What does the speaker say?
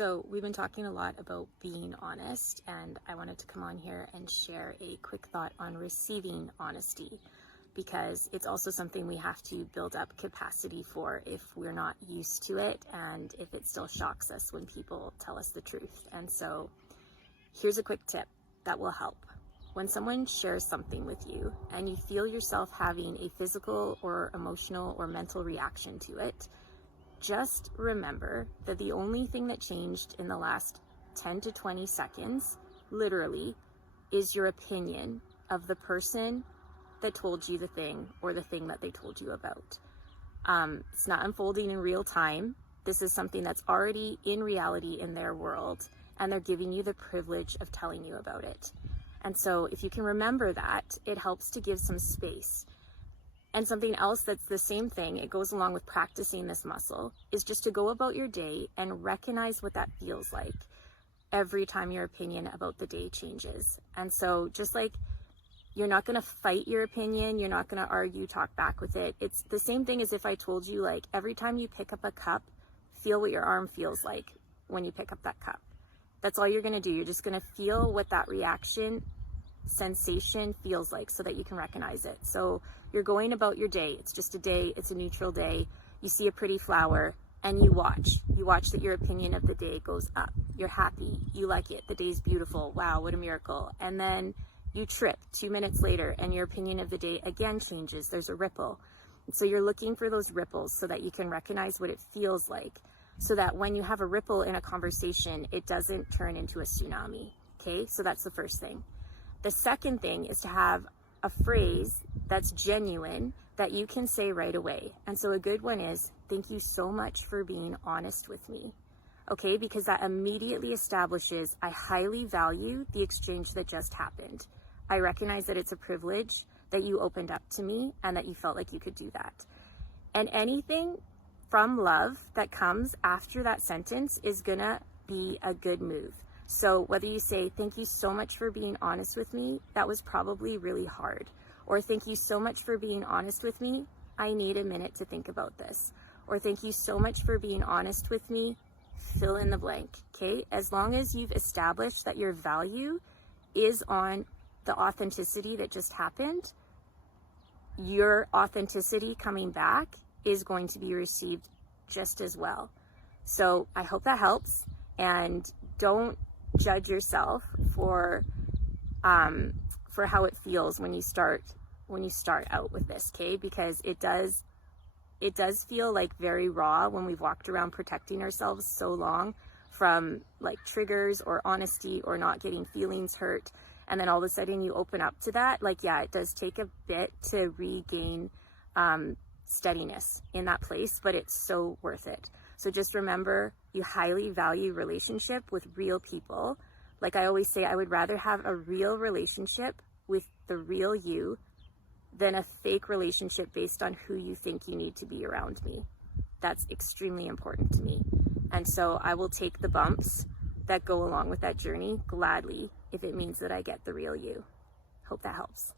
So we've been talking a lot about being honest, and I wanted to come on here and share a quick thought on receiving honesty, because it's also something we have to build up capacity for if we're not used to it, and if it still shocks us when people tell us the truth. And so here's a quick tip that will help. When someone shares something with you and you feel yourself having a physical or emotional or mental reaction to it, just remember that the only thing that changed in the last 10 to 20 seconds, literally, is your opinion of the person that told you the thing or the thing that they told you about. It's not unfolding in real time. This is something that's already in reality in their world, and they're giving you the privilege of telling you about it. And so if you can remember that, it helps to give some space. And something else that's the same thing, it goes along with practicing this muscle, is just to go about your day and recognize what that feels like every time your opinion about the day changes. And so just like you're not going to fight your opinion, you're not going to argue, talk back with it. It's the same thing as if I told you, like, every time you pick up a cup, feel what your arm feels like when you pick up that cup. That's all you're going to do. You're just going to feel what that reaction sensation feels like so that you can recognize it. So you're going about your day. It's just a day. It's a neutral day. You see a pretty flower and you watch that your opinion of the day goes up. You're happy. You like it. The day's beautiful. Wow, what a miracle. And then you trip 2 minutes later and your opinion of the day again changes. There's a ripple. So you're looking for those ripples so that you can recognize what it feels like, so that when you have a ripple in a conversation, it doesn't turn into a tsunami. Okay, so that's the first thing. The second thing is to have a phrase that's genuine that you can say right away. And so a good one is, thank you so much for being honest with me. Okay, because that immediately establishes, I highly value the exchange that just happened. I recognize that it's a privilege that you opened up to me and that you felt like you could do that. And anything from love that comes after that sentence is gonna be a good move. So whether you say, thank you so much for being honest with me, that was probably really hard. Or thank you so much for being honest with me, I need a minute to think about this. Or thank you so much for being honest with me, fill in the blank, okay? As long as you've established that your value is on the authenticity that just happened, your authenticity coming back is going to be received just as well. So I hope that helps, and don't judge yourself for how it feels when you start out with this, okay? Because it does feel like very raw when we've walked around protecting ourselves so long from like triggers or honesty or not getting feelings hurt, and then all of a sudden you open up to that. Like, yeah, it does take a bit to regain steadiness in that place, but it's so worth it. So just remember, you highly value relationship with real people. Like I always say, I would rather have a real relationship with the real you than a fake relationship based on who you think you need to be around me. That's extremely important to me. And so I will take the bumps that go along with that journey gladly if it means that I get the real you. Hope that helps.